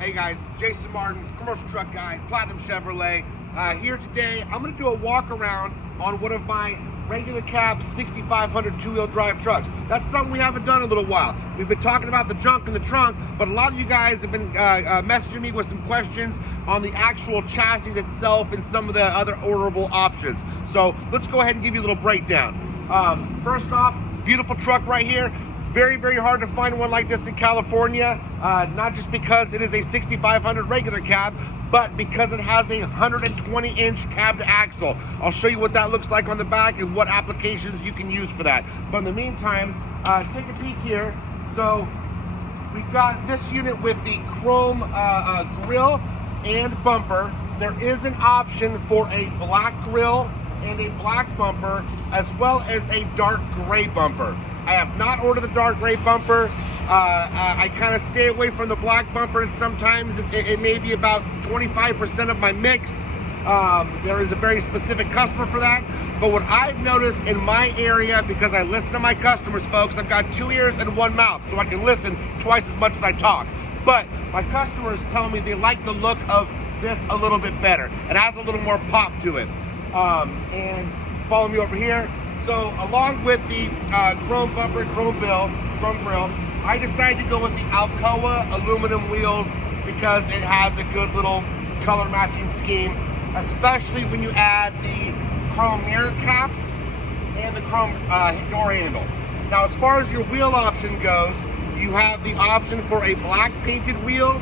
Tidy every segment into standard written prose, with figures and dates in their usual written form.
Hey guys, Jason Martin, commercial truck guy, Platinum Chevrolet. Here today, I'm going to do a walk around on one of my regular cab 6500 two-wheel drive trucks. That's something we haven't done in a little while. We've been talking about the junk in the trunk, but a lot of you guys have been messaging me with some questions on the actual chassis itself and some of the other orderable options. So let's go ahead and give you a little breakdown. First off, beautiful truck right here. Very, very hard to find one like this in California, not just because it is a 6500 regular cab, but because it has a 120-inch cab to axle. I'll show you what that looks like on the back and what applications you can use for that. But in the meantime, take a peek here. So we've got this unit with the chrome grille and bumper. There is an option for a black grille and a black bumper, as well as a dark gray bumper. I have not ordered the dark gray bumper. I kind of stay away from the black bumper, and sometimes it may be about 25% of my mix. There is a very specific customer for that. But what I've noticed in my area, because I listen to my customers, folks, I've got 2 ears and 1 mouth, so I can listen twice as much as I talk. But my customers tell me they like the look of this a little bit better. It has a little more pop to it. And follow me over here. So along with the chrome bumper, chrome grille, I decided to go with the Alcoa aluminum wheels because it has a good little color matching scheme, especially when you add the chrome mirror caps and the chrome door handle. Now, as far as your wheel option goes, you have the option for a black painted wheel,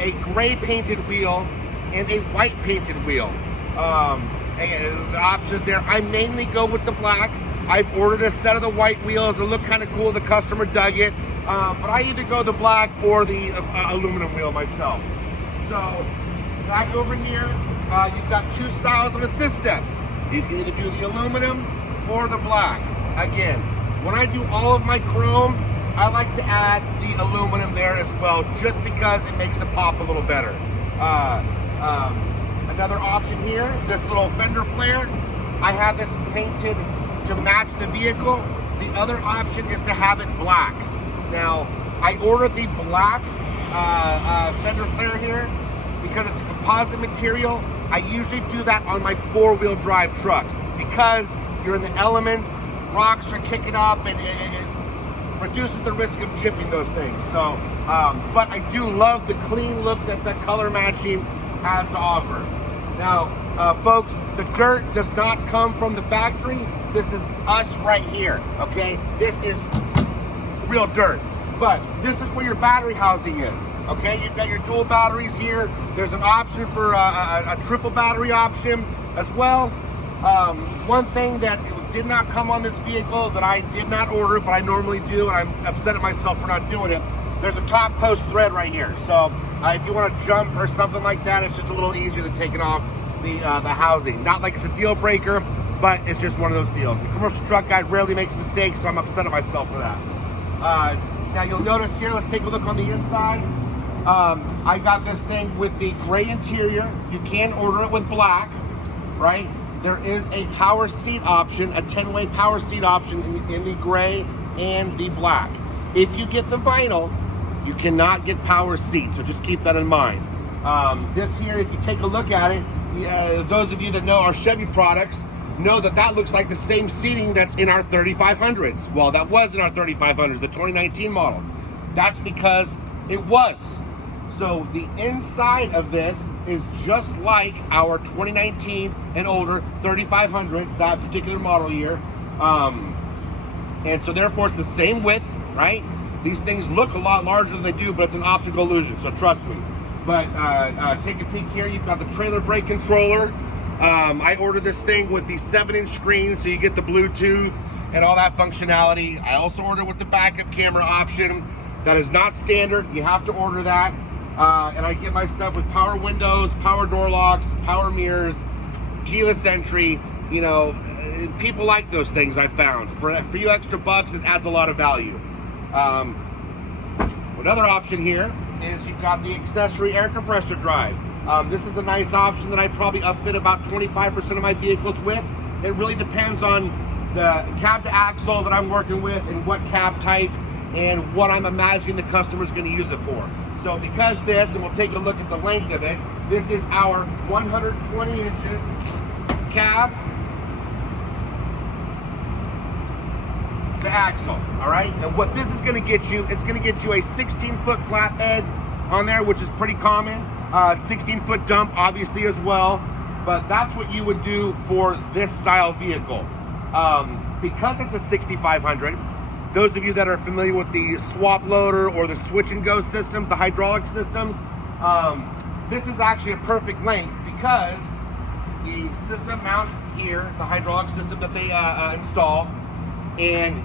a gray painted wheel, and a white painted wheel. The options there. I mainly go with the black. I've ordered a set of the white wheels. They look kind of cool. The customer dug it. But I either go the black or the aluminum wheel myself. So back over here, you've got 2 styles of assist steps. You can either do the aluminum or the black. Again, when I do all of my chrome, I like to add the aluminum there as well, just because it makes it pop a little better. Another option here, this little fender flare. I have this painted to match the vehicle. The other option is to have it black. Now, I ordered the black fender flare here because it's a composite material. I usually do that on my 4-wheel drive trucks because you're in the elements, rocks are kicking up, and it reduces the risk of chipping those things. So, but I do love the clean look that the color matching has to offer. Now, folks, the dirt does not come from the factory. This is us right here, okay? This is real dirt. But this is where your battery housing is, okay? You've got your dual batteries here. There's an option for a triple battery option as well. One thing that did not come on this vehicle that I did not order, but I normally do, and I'm upset at myself for not doing it, there's a top post thread right here. So if you want to jump or something like that, it's just a little easier than taking off the housing. Not like it's a deal breaker, but it's just one of those deals. The commercial truck guy rarely makes mistakes, so I'm upset at myself for that. Now you'll notice here, let's take a look on the inside. I got this thing with the gray interior. You can order it with black, right? There is a power seat option, a 10-way power seat option in the gray and the black. If you get the vinyl, you cannot get power seats, so just keep that in mind. This here, if you take a look at it, those of you that know our Chevy products know that that looks like the same seating that's in our 3500s. Well, that was in our 3500s, the 2019 models. That's because it was. So the inside of this is just like our 2019 and older 3500s, that particular model year. And so therefore it's the same width, right? These things look a lot larger than they do, but it's an optical illusion, so trust me. But take a peek here, you've got the trailer brake controller. I ordered this thing with the 7-inch screen, so you get the Bluetooth and all that functionality. I also ordered with the backup camera option. That is not standard, you have to order that. And I get my stuff with power windows, power door locks, power mirrors, keyless entry. You know, people like those things, I found. For a few extra bucks, it adds a lot of value. Another option here is you've got the accessory air compressor drive. This is a nice option that I probably upfit about 25% of my vehicles with. It really depends on the cab to axle that I'm working with and what cab type and what I'm imagining the customer's going to use it for. So because this, and we'll take a look at the length of it, this is our 120 inches cab to axle, all right? And what this is going to get you, it's going to get you a 16-foot flatbed on there, which is pretty common. 16-foot dump, obviously, as well. But that's what you would do for this style vehicle. Because it's a 6500, those of you that are familiar with the swap loader or the switch and go systems, the hydraulic systems, this is actually a perfect length because the system mounts here, the hydraulic system that they install, and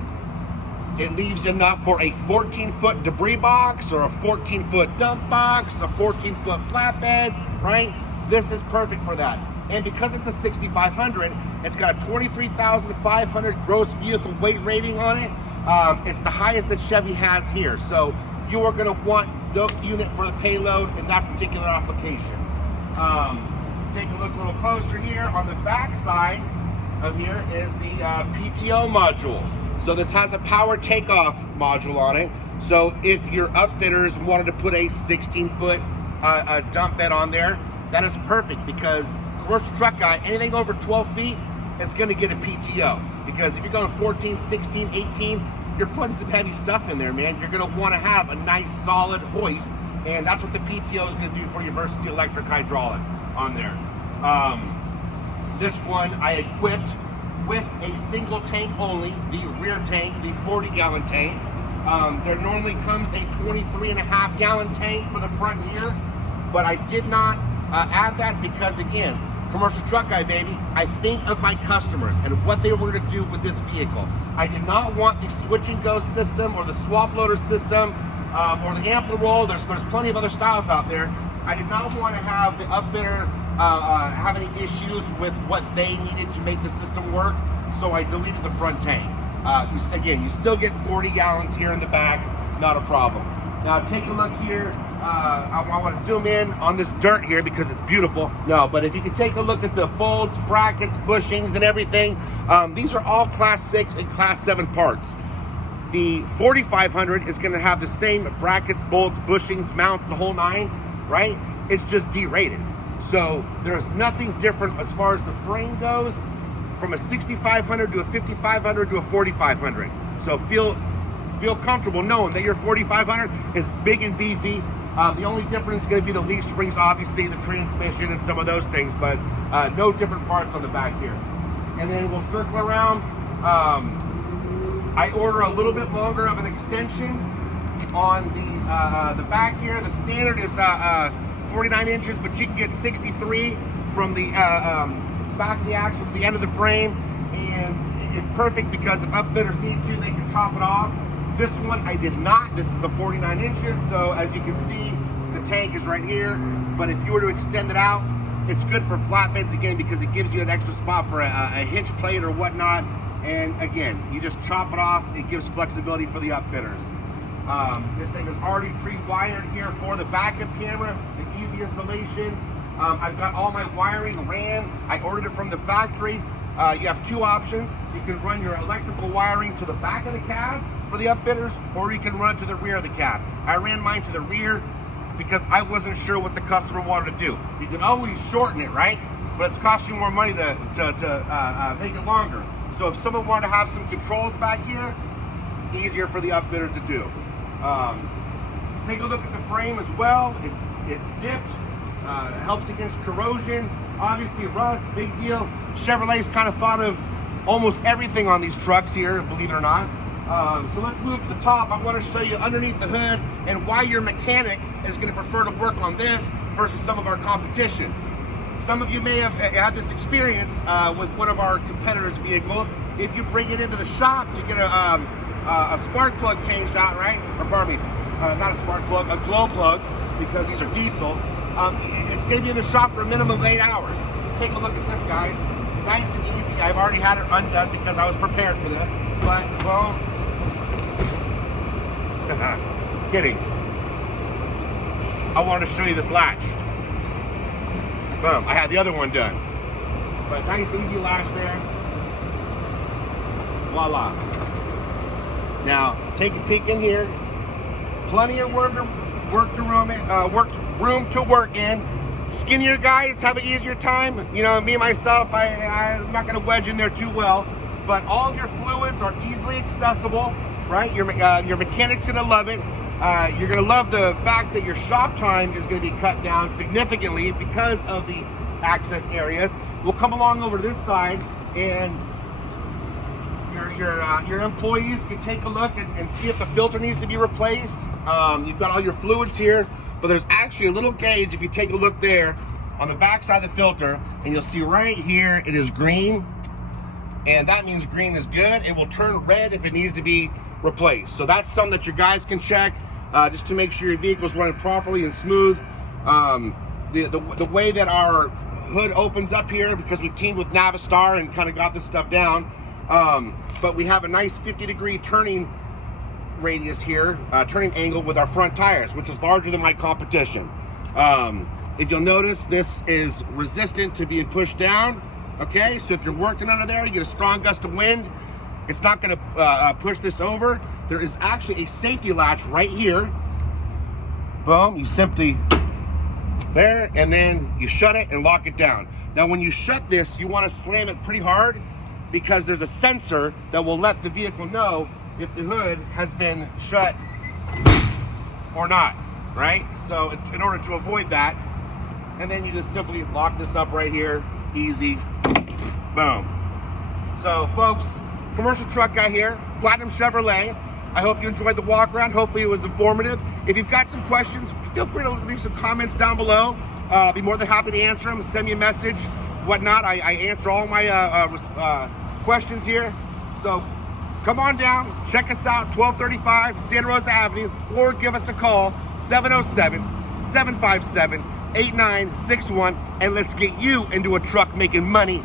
it leaves enough for a 14-foot debris box or a 14-foot dump box, a 14-foot flatbed, right? This is perfect for that. And because it's a 6500, it's got a 23,500 gross vehicle weight rating on it. It's the highest that Chevy has here. So you are going to want the unit for the payload in that particular application. Take a look a little closer here. On the back side of here is the PTO module. So this has a power takeoff module on it. So if your upfitters wanted to put a 16-foot dump bed on there, that is perfect because commercial truck guy, anything over 12 feet, is going to get a PTO. Because if you're going 14, 16, 18, you're putting some heavy stuff in there, man. You're going to want to have a nice solid hoist, and that's what the PTO is going to do for your Versatile electric hydraulic on there. This one I equipped with a single tank only, the rear tank, the 40-gallon tank. There normally comes a 23.5-gallon tank for the front here, but I did not add that because, again, commercial truck guy, baby, I think of my customers and what they were going to do with this vehicle. I did not want the switch and go system or the swap loader system or the amp roll. There's plenty of other styles out there. I did not want to have the upfitter have any issues with what they needed to make the system work, so I deleted the front tank. Again, you still get 40 gallons here in the back, not a problem. Now take a look here. I want to zoom in on this dirt here because it's beautiful. No, but if you can take a look at the bolts, brackets, bushings, and everything, these are all Class 6 and Class 7 parts. The 4500 is going to have the same brackets, bolts, bushings, mounts, the whole nine, right? It's just derated. So there's nothing different as far as the frame goes from a 6500 to a 5500 to a 4500. So feel comfortable knowing that your 4500 is big and beefy. The only difference is going to be the leaf springs, obviously, the transmission and some of those things, but no different parts on the back here. And then we'll circle around. I order a little bit longer of an extension on the back here. The standard is 49 inches, but you can get 63 from the back of the axle to the end of the frame, and it's perfect because if upfitters need to, they can chop it off. This one I did not. This is the 49 inches, so as you can see, the tank is right here, but if you were to extend it out, it's good for flatbeds again because it gives you an extra spot for a hitch plate or whatnot, and again, you just chop it off. It gives flexibility for the upfitters. This thing is already pre-wired here for the backup camera. It's the easy installation. I've got all my wiring ran. I ordered it from the factory. You have two options. You can run your electrical wiring to the back of the cab for the upfitters, or you can run it to the rear of the cab. I ran mine to the rear because I wasn't sure what the customer wanted to do. You can always shorten it, right? But it's costing more money to make it longer. So if someone wanted to have some controls back here, easier for the upfitters to do. Take a look at the frame as well. It's dipped. It helps against corrosion. Obviously rust, big deal. Chevrolet's kind of thought of almost everything on these trucks here, believe it or not. So let's move to the top. I want to show you underneath the hood and why your mechanic is going to prefer to work on this versus some of our competition. Some of you may have had this experience with one of our competitors' vehicles. If you bring it into the shop to get a spark plug changed out, right? Or pardon me, not a spark plug, a glow plug, because these are diesel. It's going to be in the shop for a minimum of 8 hours. Take a look at this, guys. Nice and easy. I've already had it undone because I was prepared for this. But, well, kidding. I wanted to show you this latch. Boom. I had the other one done. But nice, easy latch there. Voila. Now, take a peek in here. Plenty of room to work in. Skinnier guys have an easier time. You know, me myself, I'm not going to wedge in there too well. But all of your fluids are easily accessible, right? Your mechanic's going to love it. You're going to love the fact that your shop time is going to be cut down significantly because of the access areas. We'll come along over to this side, and your employees can take a look and see if the filter needs to be replaced. You've got all your fluids here, but there's actually a little gauge, if you take a look there on the back side of the filter, and you'll see right here it is green, and that means green is good. It will turn red if it needs to be replaced. So that's something that your guys can check just to make sure your vehicle's running properly and smooth. The way that our hood opens up here, because we've teamed with Navistar and kind of got this stuff down, but we have a nice 50-degree turning radius here, turning angle with our front tires, which is larger than my competition. If you'll notice, this is resistant to being pushed down. Okay, so if you're working under there, you get a strong gust of wind, it's not going to push this over. There is actually a safety latch right here. Boom, you simply there, and then you shut it and lock it down. Now when you shut this, you want to slam it pretty hard, because there's a sensor that will let the vehicle know if the hood has been shut or not, right? So in order to avoid that, and then you just simply lock this up right here, easy, boom. So folks, commercial truck guy here, Platinum Chevrolet. I hope you enjoyed the walk around. Hopefully it was informative. If you've got some questions, feel free to leave some comments down below. I'll be more than happy to answer them. Send me a message, whatnot. I answer all my questions here. So come on down, check us out, 1235 Santa Rosa Avenue, or give us a call, 707-757-8961, and let's get you into a truck making money.